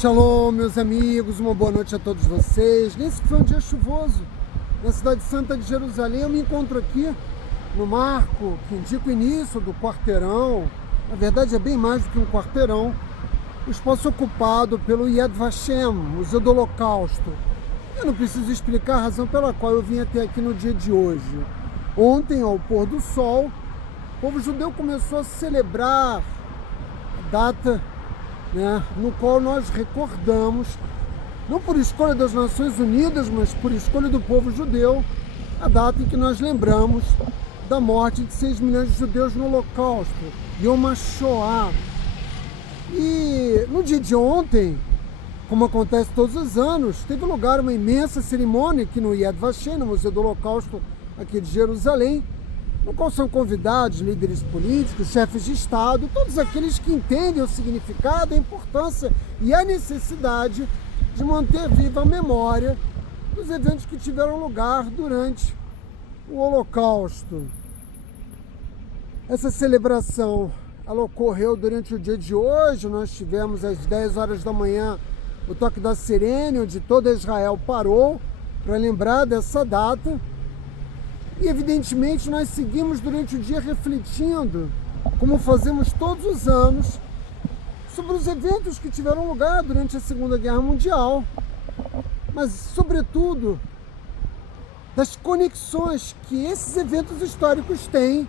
Shalom, meus amigos, uma boa noite a todos vocês. Nesse que foi um dia chuvoso, na cidade santa de Jerusalém, eu me encontro aqui no marco que indica o início do quarteirão. Na verdade é bem mais do que um quarteirão, o espaço ocupado pelo Yad Vashem, Museu do Holocausto. Eu não preciso explicar a razão pela qual eu vim até aqui no dia de hoje. Ontem, ao pôr do sol, o povo judeu começou a celebrar a data, no qual nós recordamos, não por escolha das Nações Unidas, mas por escolha do povo judeu, a data em que nós lembramos da morte de 6 milhões de judeus no Holocausto, Yom HaShoah. E no dia de ontem, como acontece todos os anos, teve lugar uma imensa cerimônia aqui no Yad Vashem, no Museu do Holocausto aqui de Jerusalém, no qual são convidados líderes políticos, chefes de Estado, todos aqueles que entendem o significado, a importância e a necessidade de manter viva a memória dos eventos que tiveram lugar durante o Holocausto. Essa celebração, ela ocorreu durante o dia de hoje. Nós tivemos às 10 horas da manhã o toque da sirene, onde toda Israel parou para lembrar dessa data. E, evidentemente, nós seguimos durante o dia refletindo, como fazemos todos os anos, sobre os eventos que tiveram lugar durante a Segunda Guerra Mundial, mas, sobretudo, das conexões que esses eventos históricos têm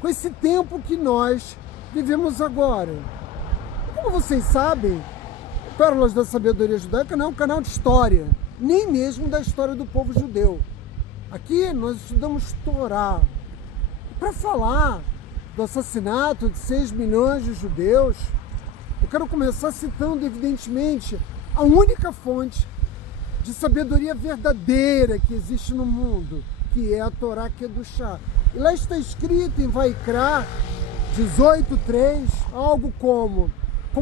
com esse tempo que nós vivemos agora. Como vocês sabem, o Pérolas da Sabedoria Judaica não é um canal de história, nem mesmo da história do povo judeu. Aqui nós estudamos Torá. Para falar do assassinato de 6 milhões de judeus, eu quero começar citando, evidentemente, a única fonte de sabedoria verdadeira que existe no mundo, que é a Torá Kedushá. E lá está escrito em Vaikra 18:3, algo como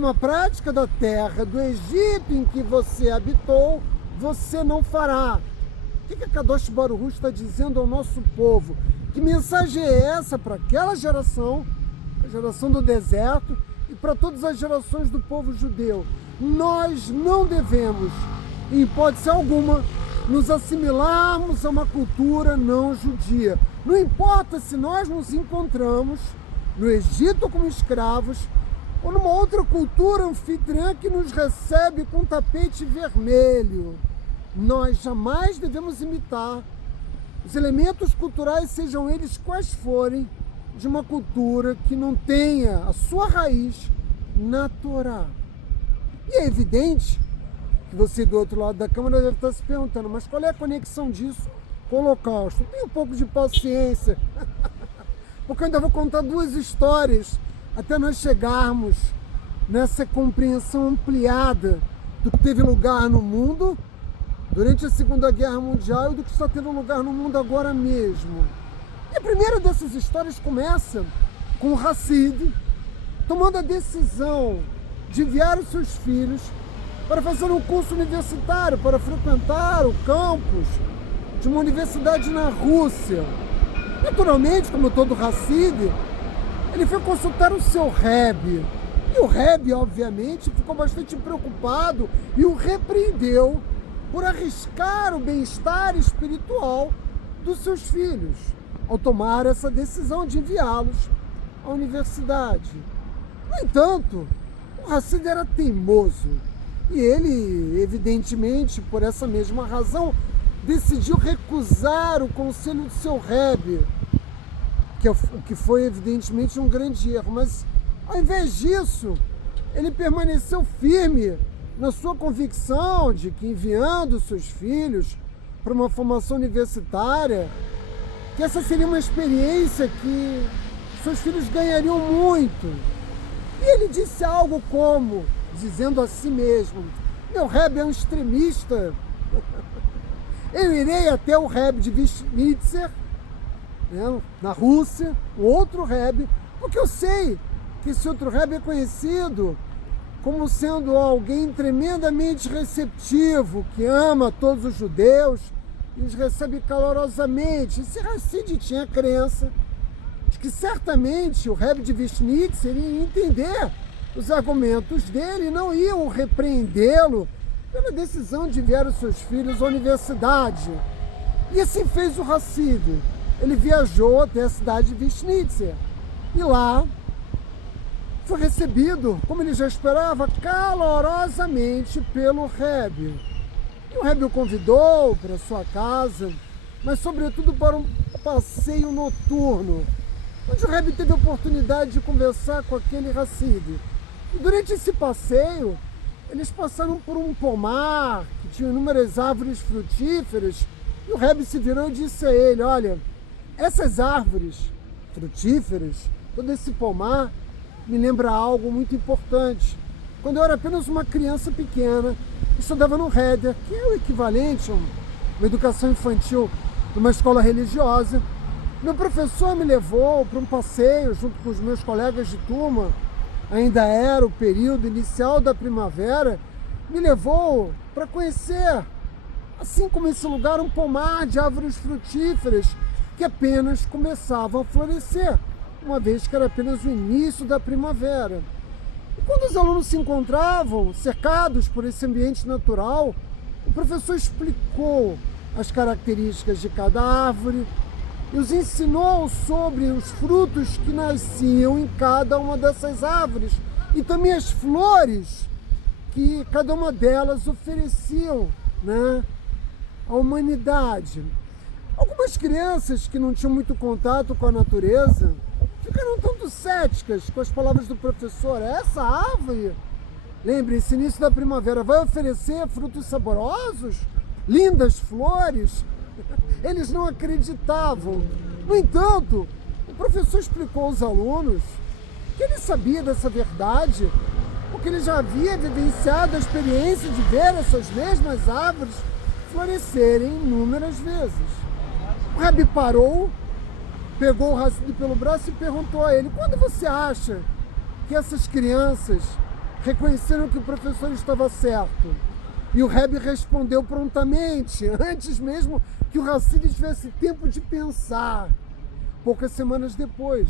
a prática da terra do Egito em que você habitou, você não fará. O que a Kadosh Baruch Hu está dizendo ao nosso povo? Que mensagem é essa para aquela geração, a geração do deserto, e para todas as gerações do povo judeu? Nós não devemos, em hipótese alguma, nos assimilarmos a uma cultura não judia. Não importa se nós nos encontramos no Egito como escravos ou numa outra cultura anfitriã que nos recebe com tapete vermelho. Nós jamais devemos imitar os elementos culturais, sejam eles quais forem, de uma cultura que não tenha a sua raiz na Torá. E é evidente que você do outro lado da câmera deve estar se perguntando, mas qual é a conexão disso com o Holocausto? Tenha um pouco de paciência, porque eu ainda vou contar 2 histórias até nós chegarmos nessa compreensão ampliada do que teve lugar no mundo durante a Segunda Guerra Mundial e do que está tendo lugar no mundo agora mesmo. E a primeira dessas histórias começa com o Hassid tomando a decisão de enviar os seus filhos para fazer um curso universitário, para frequentar o campus de uma universidade na Rússia. Naturalmente, como todo Hassid, ele foi consultar o seu Rebbe. E o Rebbe, obviamente, ficou bastante preocupado e o repreendeu por arriscar o bem-estar espiritual dos seus filhos, ao tomar essa decisão de enviá-los à universidade. No entanto, o Hassid era teimoso, e ele, evidentemente, por essa mesma razão, decidiu recusar o conselho do seu Rebbe, que foi, evidentemente, um grande erro. Mas, ao invés disso, ele permaneceu firme na sua convicção de que, enviando seus filhos para uma formação universitária, que essa seria uma experiência que seus filhos ganhariam muito. E ele disse algo como, dizendo a si mesmo, meu Rebbe é um extremista, eu irei até o Rebbe de Vishnytser, na Rússia, o outro Rebbe, porque eu sei que esse outro Rebbe é conhecido como sendo alguém tremendamente receptivo, que ama todos os judeus e os recebe calorosamente. Esse Hassid tinha a crença de que certamente o Rebbe de Vishnytser iria entender os argumentos dele não iam repreendê-lo pela decisão de enviar os seus filhos à universidade. E assim fez o Hassid. Ele viajou até a cidade de Vishnytsia e lá foi recebido, como ele já esperava, calorosamente pelo Rebbe. E o Rebbe o convidou para sua casa, mas sobretudo para um passeio noturno, onde o Rebbe teve a oportunidade de conversar com aquele Hassid. E durante esse passeio, eles passaram por um pomar que tinha inúmeras árvores frutíferas, e o Rebbe se virou e disse a ele: olha, essas árvores frutíferas, todo esse pomar, me lembra algo muito importante. Quando eu era apenas uma criança pequena, estudava no Heder, que é o equivalente a uma educação infantil numa escola religiosa, meu professor me levou para um passeio junto com os meus colegas de turma, ainda era o período inicial da primavera, me levou para conhecer, assim como esse lugar, um pomar de árvores frutíferas que apenas começavam a florescer, uma vez que era apenas o início da primavera. E quando os alunos se encontravam cercados por esse ambiente natural, o professor explicou as características de cada árvore e os ensinou sobre os frutos que nasciam em cada uma dessas árvores e também as flores que cada uma delas ofereciam, né, à humanidade. Algumas crianças que não tinham muito contato com a natureza ficaram tanto céticas com as palavras do professor. Essa árvore, lembre-se, início da primavera, vai oferecer frutos saborosos, lindas flores? Eles não acreditavam. No entanto, o professor explicou aos alunos que ele sabia dessa verdade, porque ele já havia vivenciado a experiência de ver essas mesmas árvores florescerem inúmeras vezes. O Rebbe parou, pegou o Hassid pelo braço e perguntou a ele: quando você acha que essas crianças reconheceram que o professor estava certo? E o Rebbe respondeu prontamente, antes mesmo que o Hassid tivesse tempo de pensar. Poucas semanas depois,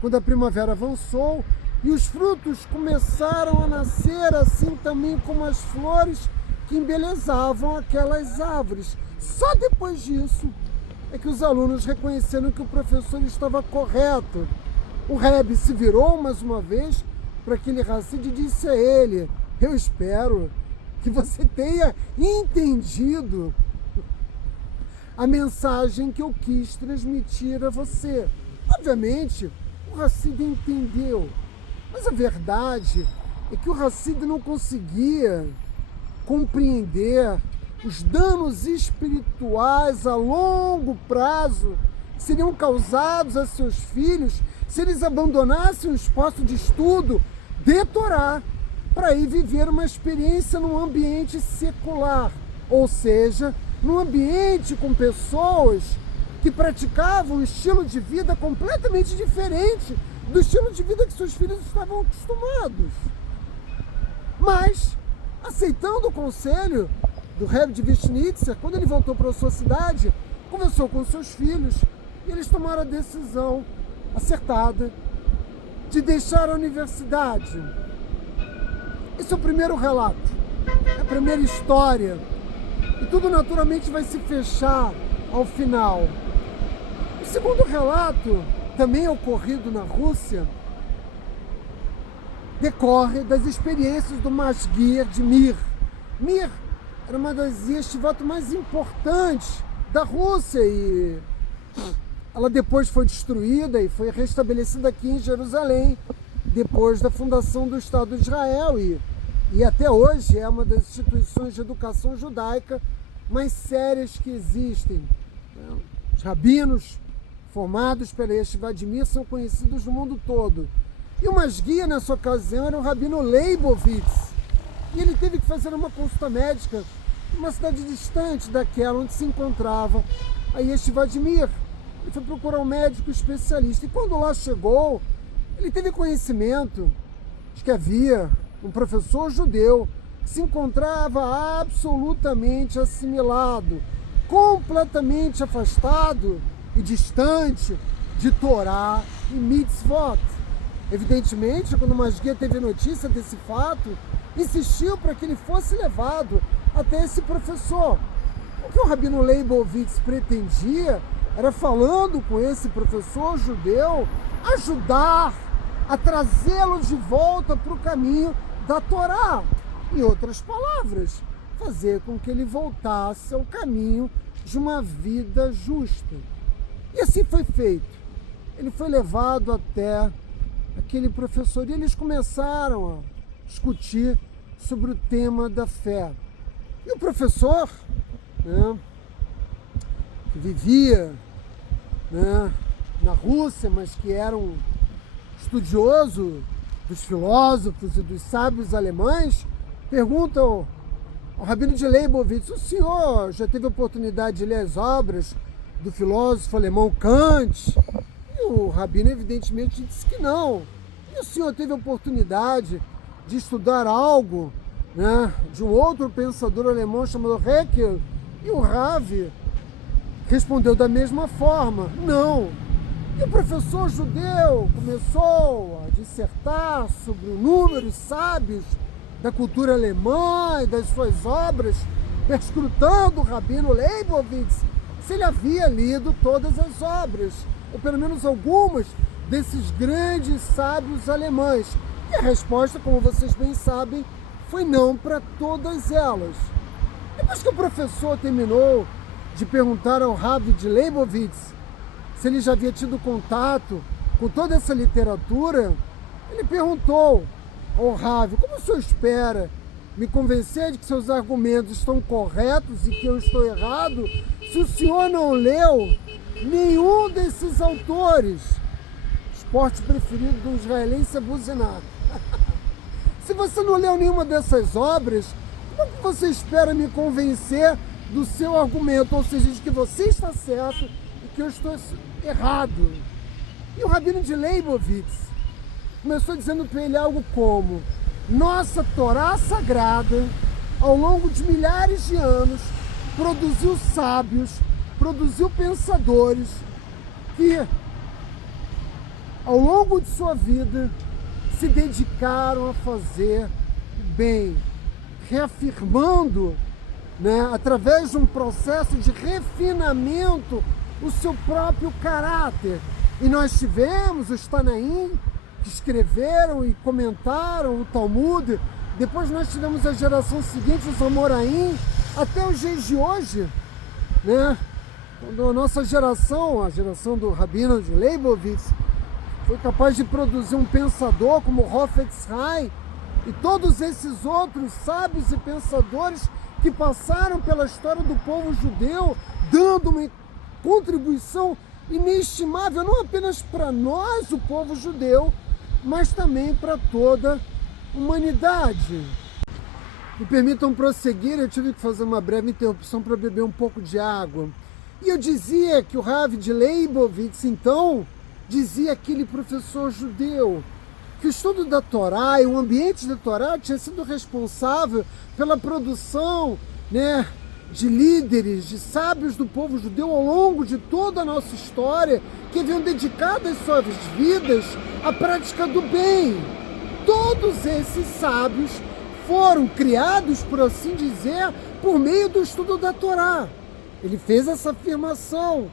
quando a primavera avançou e os frutos começaram a nascer, assim também como as flores que embelezavam aquelas árvores. Só depois disso é que os alunos reconheceram que o professor estava correto. O Rebbe se virou mais uma vez para aquele Hassid e disse a ele: eu espero que você tenha entendido a mensagem que eu quis transmitir a você. Obviamente, o Hassid entendeu, mas a verdade é que o Hassid não conseguia compreender os danos espirituais a longo prazo que seriam causados a seus filhos se eles abandonassem o espaço de estudo de Torá para ir viver uma experiência num ambiente secular, ou seja, num ambiente com pessoas que praticavam um estilo de vida completamente diferente do estilo de vida que seus filhos estavam acostumados. Mas, aceitando o conselho do Rebbe de Vishnytsia, quando ele voltou para a sua cidade, conversou com seus filhos e eles tomaram a decisão acertada de deixar a universidade. Esse é o primeiro relato, é a primeira história, e tudo naturalmente vai se fechar ao final. O segundo relato, também ocorrido na Rússia, decorre das experiências do Masguir de Mir. Mir era uma das yeshivot mais importantes da Rússia e ela depois foi destruída e foi restabelecida aqui em Jerusalém, depois da fundação do Estado de Israel e até hoje é uma das instituições de educação judaica mais sérias que existem. Os rabinos formados pela Yeshiva de Mir são conhecidos no mundo todo. E o Masguia, nessa ocasião, era o rabino Leibovitz. E ele teve que fazer uma consulta médica numa cidade distante daquela onde se encontrava a Yeshiva de Mir. Ele foi procurar um médico especialista. E quando lá chegou, ele teve conhecimento de que havia um professor judeu que se encontrava absolutamente assimilado, completamente afastado e distante de Torá e mitzvot. Evidentemente, quando o Masguia teve notícia desse fato, insistiu para que ele fosse levado até esse professor. O que o Rabino Leibovitz pretendia era, falando com esse professor judeu, ajudar a trazê-lo de volta para o caminho da Torá. Em outras palavras, fazer com que ele voltasse ao caminho de uma vida justa. E assim foi feito. Ele foi levado até aquele professor e eles começaram a discutir sobre o tema da fé. E o professor, né, que vivia, né, na Rússia, mas que era um estudioso dos filósofos e dos sábios alemães, pergunta ao Rabino de Leibovitz: o senhor já teve a oportunidade de ler as obras do filósofo alemão Kant? E o Rabino evidentemente disse que não. E o senhor teve a oportunidade de estudar algo, né, de um outro pensador alemão chamado Haeckel? E o Rav respondeu da mesma forma: não. E o professor judeu começou a dissertar sobre inúmeros sábios da cultura alemã e das suas obras, perscrutando o Rabino Leibovitz se ele havia lido todas as obras, ou pelo menos algumas desses grandes sábios alemães. E a resposta, como vocês bem sabem, foi não para todas elas. Depois que o professor terminou de perguntar ao Rav de Leibovitz se ele já havia tido contato com toda essa literatura, ele perguntou ao Rav: como o senhor espera me convencer de que seus argumentos estão corretos e que eu estou errado, se o senhor não leu nenhum desses autores? Esporte preferido do israelense é buzinar. Se você não leu nenhuma dessas obras, como que você espera me convencer do seu argumento, ou seja, de que você está certo e que eu estou errado? E o Rabino de Leibovitz começou dizendo para ele algo como: nossa Torá sagrada, ao longo de milhares de anos, produziu sábios, produziu pensadores que, ao longo de sua vida, se dedicaram a fazer o bem, reafirmando, né, através de um processo de refinamento, o seu próprio caráter. E nós tivemos os Tanaim, que escreveram e comentaram o Talmud. Depois nós tivemos a geração seguinte, os Amoraim, até os dias de hoje, né? Quando a nossa geração, a geração do Rabino de Leibovitz, foi capaz de produzir um pensador como Hafetz Haim e todos esses outros sábios e pensadores que passaram pela história do povo judeu, dando uma contribuição inestimável, não apenas para nós, o povo judeu, mas também para toda a humanidade. Me permitam prosseguir, eu tive que fazer uma breve interrupção para beber um pouco de água. E eu dizia que o Rav de Leibovitz, então, dizia aquele professor judeu que o estudo da Torá e o ambiente da Torá tinha sido responsável pela produção, né, de líderes, de sábios do povo judeu ao longo de toda a nossa história, que haviam dedicado as suas vidas à prática do bem. Todos esses sábios foram criados, por assim dizer, por meio do estudo da Torá. Ele fez essa afirmação.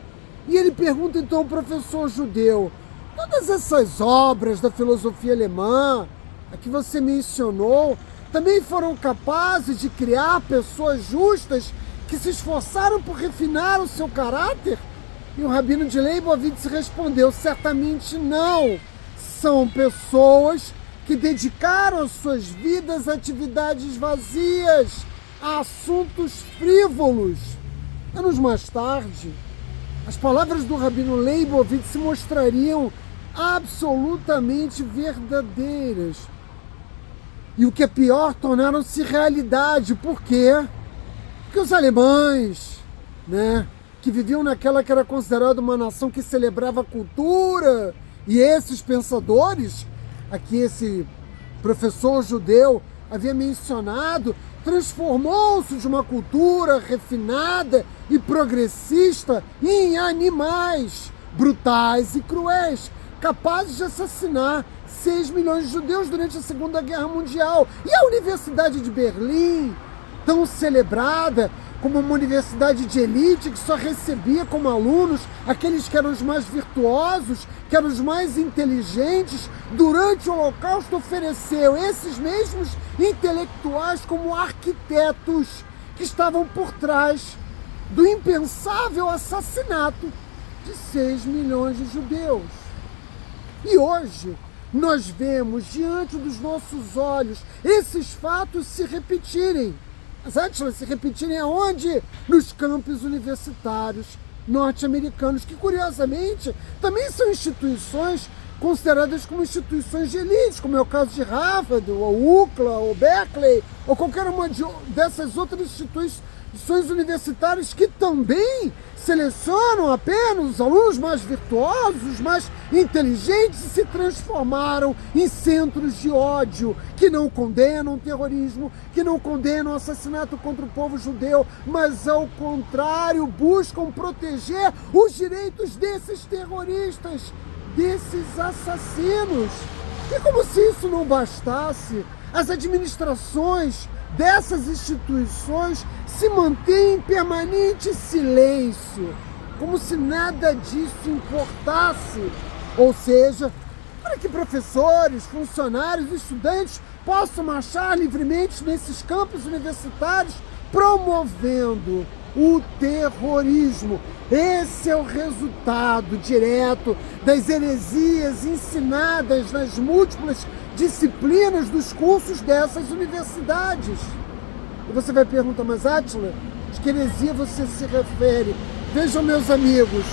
E ele pergunta então ao professor judeu: todas essas obras da filosofia alemã, a que você mencionou, também foram capazes de criar pessoas justas que se esforçaram por refinar o seu caráter? E o Rabino de Leibovitz respondeu: certamente não. São pessoas que dedicaram as suas vidas a atividades vazias, a assuntos frívolos. Anos mais tarde, as palavras do Rabino Leibovitz se mostrariam absolutamente verdadeiras. E o que é pior, tornaram-se realidade. Por quê? Porque os alemães, né, que viviam naquela que era considerada uma nação que celebrava a cultura, e esses pensadores, aqui esse professor judeu havia mencionado, transformou-se de uma cultura refinada e progressista em animais brutais e cruéis, capazes de assassinar 6 milhões de judeus durante a Segunda Guerra Mundial. E a Universidade de Berlim, tão celebrada como uma universidade de elite que só recebia como alunos aqueles que eram os mais virtuosos, que eram os mais inteligentes, durante o Holocausto ofereceu esses mesmos intelectuais como arquitetos que estavam por trás do impensável assassinato de 6 milhões de judeus. E hoje nós vemos diante dos nossos olhos esses fatos se repetirem. Mas antes se repetirem aonde? Nos campos universitários norte-americanos, que curiosamente também são instituições consideradas como instituições de elite, como é o caso de Harvard, ou UCLA, ou Berkeley, ou qualquer uma dessas outras instituições universitárias que também selecionam apenas os alunos mais virtuosos, os mais inteligentes e se transformaram em centros de ódio que não condenam o terrorismo, que não condenam o assassinato contra o povo judeu, mas ao contrário buscam proteger os direitos desses terroristas, desses assassinos. E como se isso não bastasse, as administrações dessas instituições se mantêm em permanente silêncio, como se nada disso importasse. Ou seja, para que professores, funcionários, estudantes possam marchar livremente nesses campos universitários promovendo o terrorismo. Esse é o resultado direto das heresias ensinadas nas múltiplas disciplinas dos cursos dessas universidades. E você vai perguntar, mas Átila, de que heresia você se refere? Vejam, meus amigos,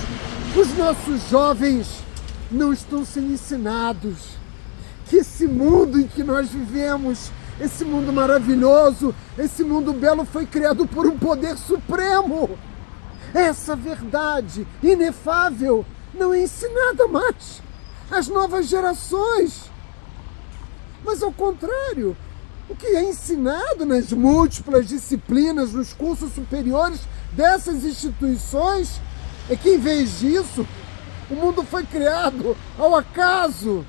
os nossos jovens não estão sendo ensinados que esse mundo em que nós vivemos, esse mundo maravilhoso, esse mundo belo foi criado por um poder supremo. Essa verdade inefável não é ensinada mais às novas gerações. Mas ao contrário, o que é ensinado nas múltiplas disciplinas, nos cursos superiores dessas instituições, é que em vez disso, o mundo foi criado ao acaso,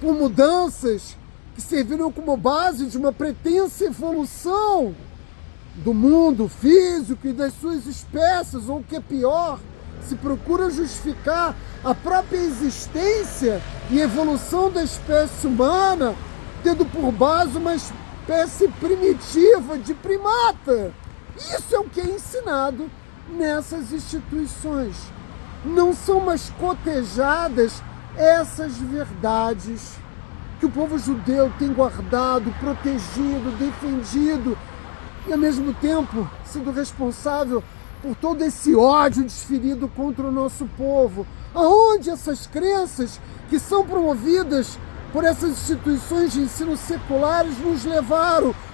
por mudanças que serviram como base de uma pretensa evolução do mundo físico e das suas espécies, ou o que é pior, se procura justificar a própria existência e evolução da espécie humana, tendo por base uma espécie primitiva de primata. Isso é o que é ensinado nessas instituições. Não são mais cotejadas essas verdades que o povo judeu tem guardado, protegido, defendido e, ao mesmo tempo, sido responsável por todo esse ódio desferido contra o nosso povo. Aonde essas crenças que são promovidas por essas instituições de ensino seculares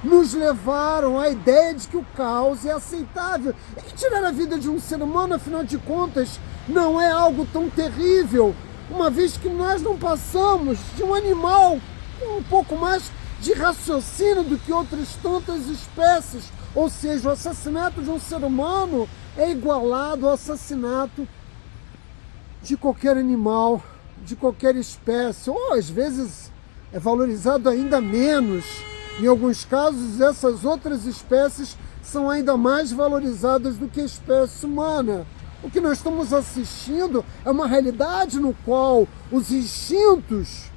nos levaram à ideia de que o caos é aceitável e que tirar a vida de um ser humano, afinal de contas, não é algo tão terrível, uma vez que nós não passamos de um animal com um pouco mais de raciocínio do que outras tantas espécies, ou seja, o assassinato de um ser humano é igualado ao assassinato de qualquer animal, de qualquer espécie, ou às vezes é valorizado ainda menos. Em alguns casos, essas outras espécies são ainda mais valorizadas do que a espécie humana. O que nós estamos assistindo é uma realidade no qual os instintos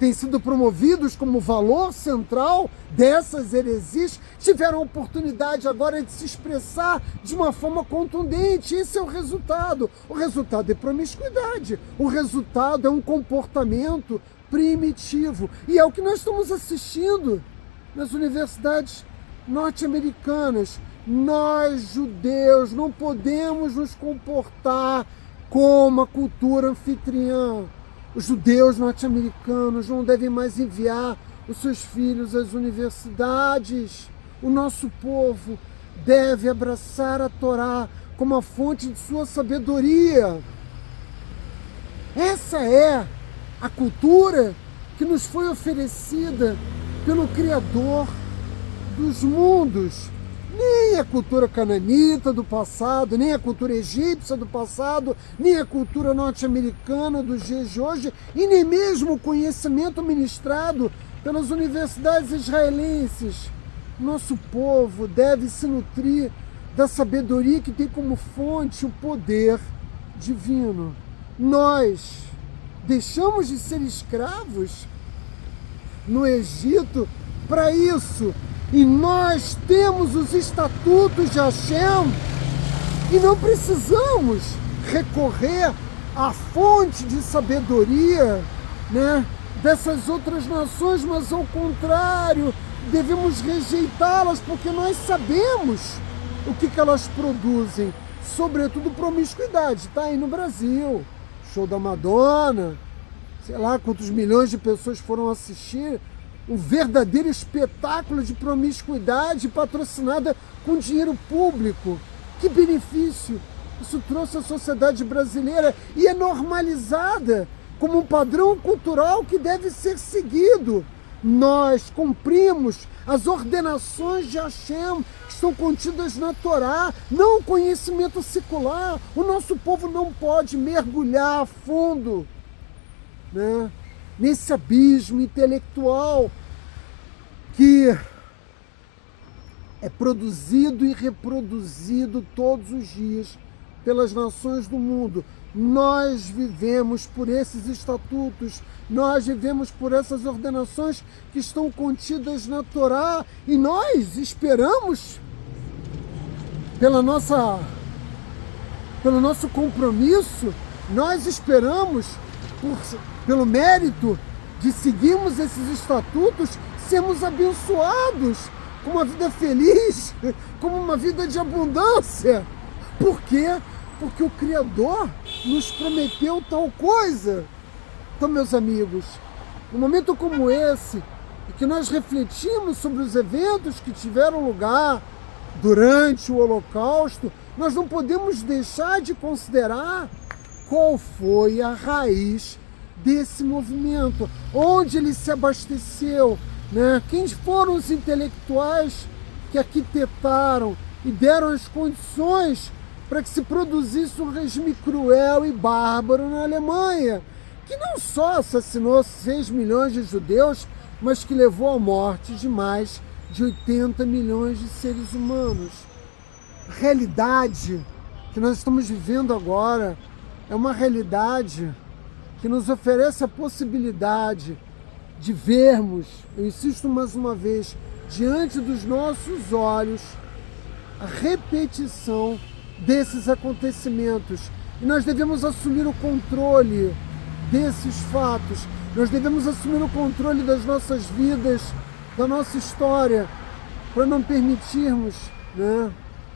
têm sido promovidos como valor central dessas heresias, tiveram a oportunidade agora de se expressar de uma forma contundente. Esse é o resultado. O resultado é promiscuidade. O resultado é um comportamento primitivo. E é o que nós estamos assistindo nas universidades norte-americanas. Nós, judeus, não podemos nos comportar como a cultura anfitriã. Os judeus norte-americanos não devem mais enviar os seus filhos às universidades. O nosso povo deve abraçar a Torá como a fonte de sua sabedoria. Essa é a cultura que nos foi oferecida pelo Criador dos mundos. Nem a cultura cananita do passado, nem a cultura egípcia do passado, nem a cultura norte-americana dos dias de hoje, e nem mesmo o conhecimento ministrado pelas universidades israelenses. Nosso povo deve se nutrir da sabedoria que tem como fonte o poder divino. Nós deixamos de ser escravos no Egito para isso. E nós temos os estatutos de Hashem e não precisamos recorrer à fonte de sabedoria, né, dessas outras nações, mas ao contrário, devemos rejeitá-las porque nós sabemos o que elas produzem, sobretudo promiscuidade. Está aí no Brasil, show da Madonna, sei lá quantos milhões de pessoas foram assistir, um verdadeiro espetáculo de promiscuidade patrocinada com dinheiro público. Que benefício isso trouxe à sociedade brasileira e é normalizada como um padrão cultural que deve ser seguido. Nós cumprimos as ordenações de Hashem que estão contidas na Torá, não o conhecimento secular. O nosso povo não pode mergulhar a fundo, né, nesse abismo intelectual que é produzido e reproduzido todos os dias pelas nações do mundo. Nós vivemos por esses estatutos, nós vivemos por essas ordenações que estão contidas na Torá e nós esperamos, pelo nosso compromisso, nós esperamos, pelo mérito de seguirmos esses estatutos, sermos abençoados com uma vida feliz, com uma vida de abundância. Por quê? Porque o Criador nos prometeu tal coisa. Então, meus amigos, num momento como esse, em que nós refletimos sobre os eventos que tiveram lugar durante o Holocausto, nós não podemos deixar de considerar qual foi a raiz desse movimento, onde ele se abasteceu, né? Quem foram os intelectuais que arquitetaram e deram as condições para que se produzisse um regime cruel e bárbaro na Alemanha, que não só assassinou 6 milhões de judeus, mas que levou à morte de mais de 80 milhões de seres humanos. A realidade que nós estamos vivendo agora é uma realidade que nos oferece a possibilidade de vermos, eu insisto mais uma vez, diante dos nossos olhos, a repetição desses acontecimentos. E nós devemos assumir o controle desses fatos, nós devemos assumir o controle das nossas vidas, da nossa história, para não permitirmos, né,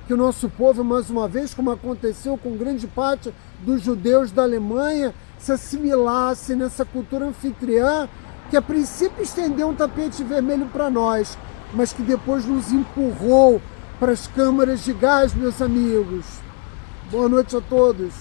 que o nosso povo, mais uma vez, como aconteceu com grande parte dos judeus da Alemanha, se assimilasse nessa cultura anfitriã, que a princípio estendeu um tapete vermelho para nós, mas que depois nos empurrou para as câmaras de gás, meus amigos. Boa noite a todos.